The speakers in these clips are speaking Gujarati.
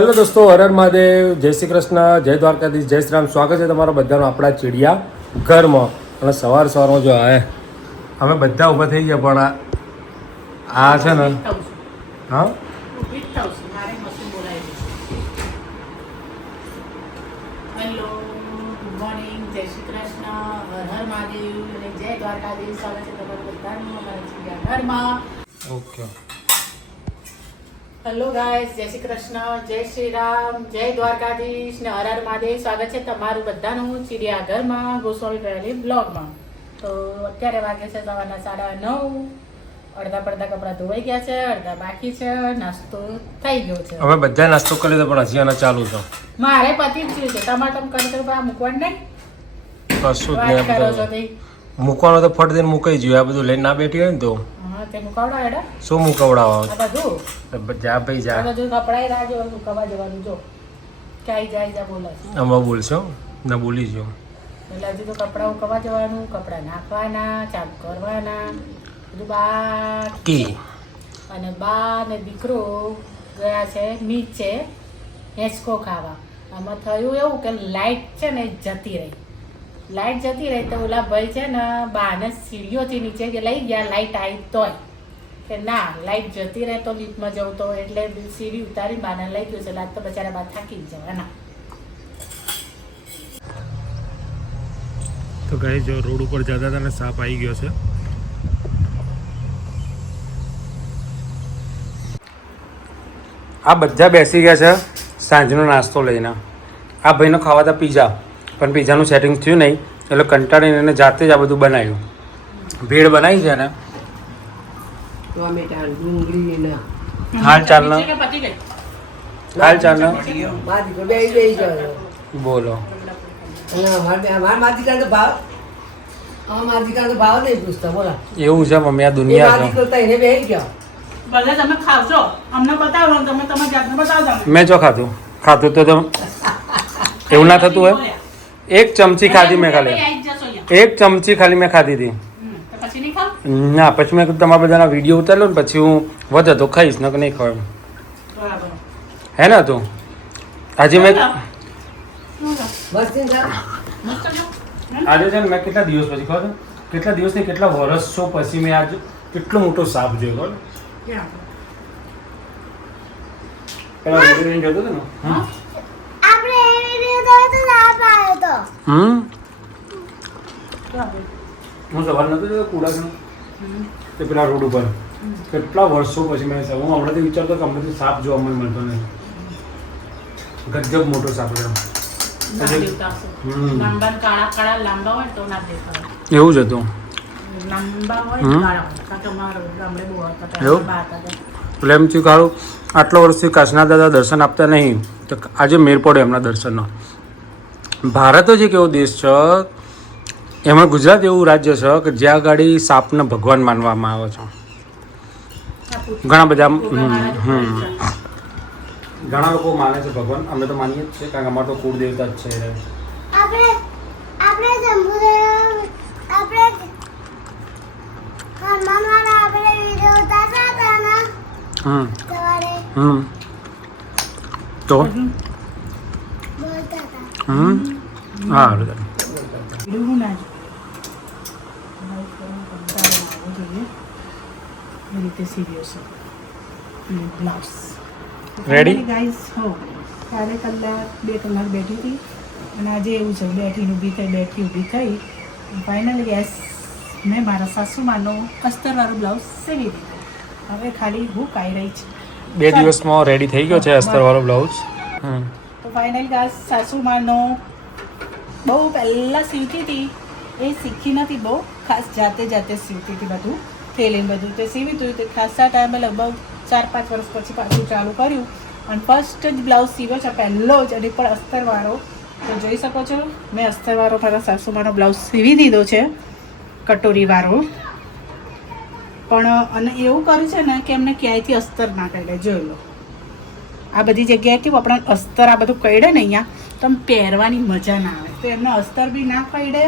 હેલો દોસ્તો, હર હર મહાદેવ, જય શ્રી કૃષ્ણ, જય દ્વારકાધીશ, જય શ્રી રામ. સ્વાગત છે તમારા બધાનું આપણા ચીડિયા ઘરમાં. અને સવારમાં જો અમે બધા ઊભા થઈ ગયા, પણ આ છે ને હા હેલો, ગુડ મોર્નિંગ, જય શ્રી કૃષ્ણ, હર હર મહાદેવ અને જય દ્વારકાધીશ. સ્વાગત છે તમારું બધાનું અમારા ચીડિયા ઘરમાં. ઓકે. હેલો ગાઈસ, જય શ્રી કૃષ્ણ, જય શ્રી રામ, જય દ્વારકાધીશ ને હર હર મહાદેવ. સ્વાગત છે તમારું બધાનું ચીડિયા ઘરમાં, ગોસ્વામી ફેમિલી બ્લોગમાં. તો અત્યારે વાગે છે સવારના 9:30. અડધા પડધા કપડાં ધોવાઈ ગયા છે, અડધા બાકી છે, નાસ્તો થઈ ગયો છે. હવે બધા નાસ્તો કરી લીધો, પણ હજી આના ચાલુ છે. મારે પતિ જ છે ટમાટમ કરી તો મૂકવાનું નહીં. કશું જ વાત કરો છો નહીં. તે મૂકવાનું તો ફટ દઈને મુકાઈ ગયું. આ બધું લઈને ના બેઠી હોય ને તો તે મુકાવડા હેડા શું મુકાવડાવો? આ બધું જા ભાઈ જા. આ બધું કપડાય રાજો મુકાવા જવાનું જો ક્યાંય જાય જા બોલે આમાં બોલશો ના બોલી જો. એટલે હજુ તો કપડાં ઉકવા જવાનું, કપડાં નાખવાના, ચાલુ કરવાના, બધું બાકી. અને બા ને દીકરો ગયા છે નીચે હેંચકો ખાવા. આમાં થયું એવું કે લાઈટ છે ને જતી રહી. લાઈટ જતી રહી તો ઓલા ભાઈ છે ને બાને સીડીઓથી નીચે લઈ ગયા. લાઈટ આવી તોય કે ના લાઈટ જતી રહે તો લિફ્ટમાં જવું તો એટલે સીડી ઉતારી બાને લઈ ગયું છે. લાઈટ તો બચારા બા થાકી જ જવાના. તો ગાઈસ જો રોડ ઉપર જતા હતા ને સાપ આવી ગયો છે. આ બધા બેસી ગયા છે સાંજનો નાસ્તો લઈને. આ ભાઈનો ખાવા હતા પીઝા, પણ પીઝાનું સેટિંગ થયું નહીં એટલે કંટાળીને એને જાતે જ આ બધું બનાવ્યું. ભેળ બનાવી છે ને ટોમેટા ડુંગળી ના હાલ ચાલના પતી ગઈ. હાલ ચાલના માથી બે લઈ જાવ બોલો. અને અમાર માથી કાં તો ભાવ માથી કાં તો ભાવ નહીં પૂછતા બોલા એવું છે મમ્મી, આ એ દુનિયા માથી છે. કરતા એને બેસી ગયા ભલે તમે ખાવજો, અમને બતાવો, તમે તમારી જાતને બતાવજો. મેં જો ખાધું તો એવું ના થતું હોય. એક ચમચી ખાધી મેં ખાલી, એક ચમચી ખાલી મેં ખાધી હતી. પછી નહીં ખાવ ના પછી મેં કીધું તમારા બધાના વિડીયો ઉતાર્યો ને પછી હું વધે તો ખાઈશ, ને નહીં ખાવ એમ. બરાબર. હે ને તું આજે મેં બસ ને જા આજે છે ને મેં કેટલા દિવસ પછી ખબર છે? કેટલા દિવસ નહીં કેટલા વર્ષો પછી મેં આજે કેટલો મોટો સાપ જોયો ખબર? પેલા વિડીયો જોતો હતો ને. હું સવાર નતો જોયો કુડાસનો તે પેલા રોડ ઉપર કેટલા વર્ષો પછી મેં હું હમણાંથી વિચારતો કે હમણાંથી સાપ જોવા મને મળતો નહીં. ગજબ મોટો સાપ રહ્યો. લાંબા કાળા કાળા લાંબા હોય તો ના દેખાય. એવું જ હતું. લાંબા હોય કાળા કાં તો મારો ગામડે બહુ હતા એવું? બા હતા એટલે એમ થયું કાળું આટલા વર્ષથી કાશના દાદા દર્શન આપતા નહીં તો આજે મેર પડે એમના દર્શનનો. ભારત જ એક એવો દેશ છે, એમાં ગુજરાત એવું રાજ્ય છે કે જ્યાં ગાડી સાપને ભગવાન માનવામાં આવે છે. ઘણા બધા ઘણા લોકો માને છે ભગવાન. અમે તો માનીએ જ છીએ કારણ કે અમારા તો કુળ દેવતા જ છે. તો હા એવું ના રીતે સિરિયસ બ્લાઉઝ Ready? ગાઈસ હો ત્યારે કલાક 2 કલાક બેઠી હતી અને આજે એવું છે બેઠી ઊભી થઈ ફાઇનલી યસ મેં મારા સાસુમાનો અસ્તરવાળું બ્લાઉઝ સીવી દીધું. હવે ખાલી હૂક આવી રહી છે. 2 દિવસમાં રેડી થઈ ગયો છે અસ્તરવાળો બ્લાઉઝ. તો ફાઇનલ ગાઈસ સાસુમાનો બહુ પહેલાં સીવતી હતી, એ શીખી નથી બહુ, ખાસ જાતે સીવતી હતી બધું થેલીને બધું તે સીવી હતું. તે ખાસા ટાઈમે લગભગ 4-5 વર્ષ પછી પાછું ચાલુ કર્યું અને ફર્સ્ટ જ બ્લાઉઝ સીવ્યો છે પહેલો જ, અને પણ અસ્તરવાળો. તો જોઈ શકો છો મેં અસ્તરવાળો મારા સાસુમાનો બ્લાઉઝ સીવી દીધો છે, કટોરીવાળો. પણ અને એવું કર્યું છે ને કે એમને ક્યાંયથી અસ્તર ના કાઢે. જોઈ લો આ બધી જગ્યાએ કેવું આપણે અસ્તર આ બધું કાઢે ને અહીંયા તો આમ પહેરવાની મજા ના આવે, તો એમને અસ્તર બી ના કાઢે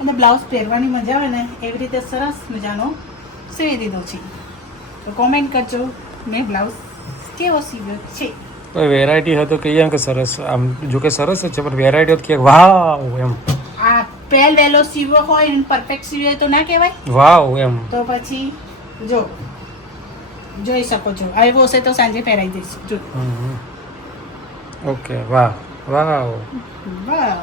અને બ્લાઉઝ પહેરવાની મજા આવે ને એવી રીતે સરસ મજાનો સીવી દીધો છે. તો કોમેન્ટ કરજો મેં બ્લાઉઝ કેવો સીવ્યો છે. કોઈ વેરાયટી હોય તો કહીએ કે સરસ, આમ જો કે સરસ જ છે, પણ વેરાયટી હોય તો કે વાવ એમ, આ પહેલ વહેલો સીવો હોય ને પરફેક્ટ સીવે તો ના કહેવાય. વાવ એમ. તો પછી જો જોઈ શકો છો, આવ્યો હશે તો સાંજે પહેરાઈ દઈશું. જો ઓકે, વાહ વાવ, વાવ,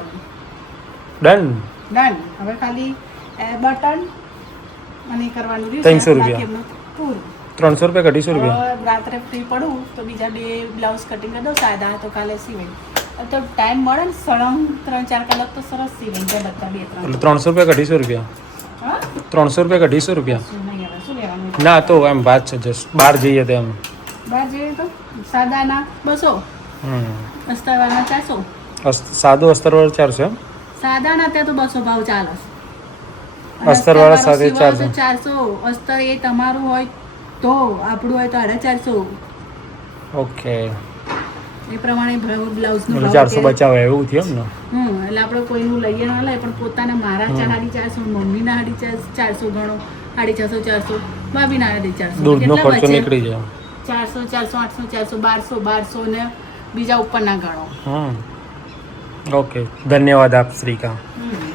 ડન. ડન. હવે ખાલી બટન અને કરવાનું રહ્યું 300 છે. રૂપિયા. બાકી એમનું પૂરું. 300 રૂપિયા, 250 રૂપિયા. હવે રાત્રે ફ્રી પડું તો બીજા 2 બ્લાઉઝ કટિંગ કરી દઉં સાદા, તો કાલે સીવે. તો ટાઈમ મળે ને સળંગ 3-4 કલાક તો સરસ સીવાઈ જાય બધા 2-3. એટલે 300 રૂપિયા, 250 રૂપિયા. હા 300 રૂપિયા, 250 રૂપિયા. શું નહીં હવે શું લેવાનું? ના તો એમ વાત છે, જસ્ટ બહાર જઈએ તો એમ. બહાર જઈએ તો સાદાના 200, અસ્તરવાળા 400. સાદો અસ્તરવાળો 400 એમ. સાદાના ત્યાં તો 200 ભાવ ચાલે છે. અને અસ્તરવાળા સાથે સીવવાનો તો 400. 400. અસ્તર એ તમારું હોય તો, આપણું હોય તો 450. ઓકે, એ પ્રમાણે બ્લાઉઝનું એટલે 400 બચાવે એવું થયું એમ ને. એટલે આપણે કોઈનું લઈએ ના લઈએ, પણ પોતાના મારા 450, મમ્મીના 450 ગણો, 450, 400, ભાભીના 450. દૂધનો કેટલા ખર્ચો બચે? નીકળી જાય. 400, 400, 800, 1200 ને બીજા ઉપરના ગણો. ઓકે, ધન્યવાદ આપ શ્રીકા. હમ